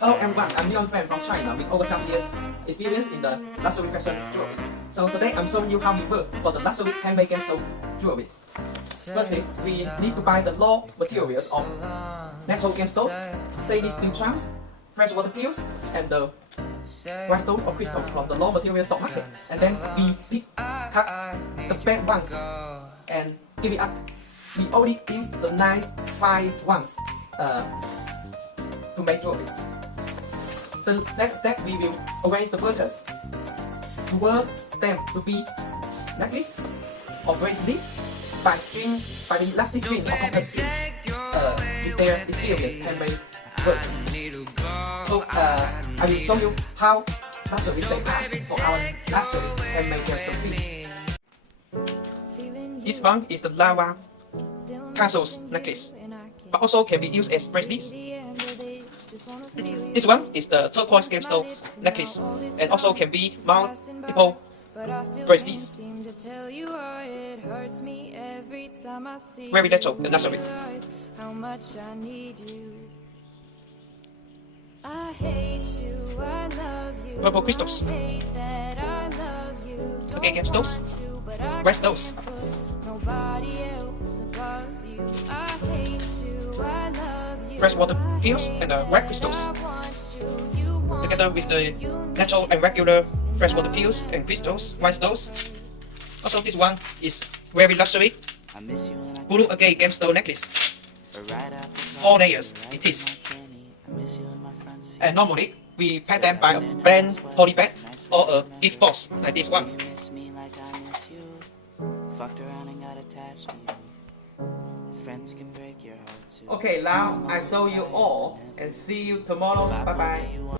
Hello everyone, I'm Leon fan from China with over 12 years experience in the luxury fashion jewelries. So today I'm showing you how we work for the luxury handmade gemstone jewelries. Firstly, we need to buy the raw materials of natural gemstones, stainless steel charms, freshwater peels, and the rhinestones or crystals from the raw material stock market. And then we cut the bad ones and give it up. We only use the nice fine ones to make jewelries. The next step, we will arrange the brooches to work them to be necklace or bracelets by the elastic strings or complex strings with their experience handmade work. So I will show you how luxury they are for our luxury handmade gemstone piece. This one is the lava castles necklace, but also can be used as bracelets. This one is the turquoise gemstone necklace and also can be multiple bracelets. Very natural and luxury. Purple crystals. Okay, gemstones. Rhinestones. Freshwater peels and the red crystals, together with the natural and regular freshwater peels and crystals, rhinestones. Also, this one is very luxury blue agate gemstone necklace. 4 layers it is. And normally we pack them by a bland poly bag or a gift box like this one. Okay, now I show you all and see you tomorrow. Bye bye.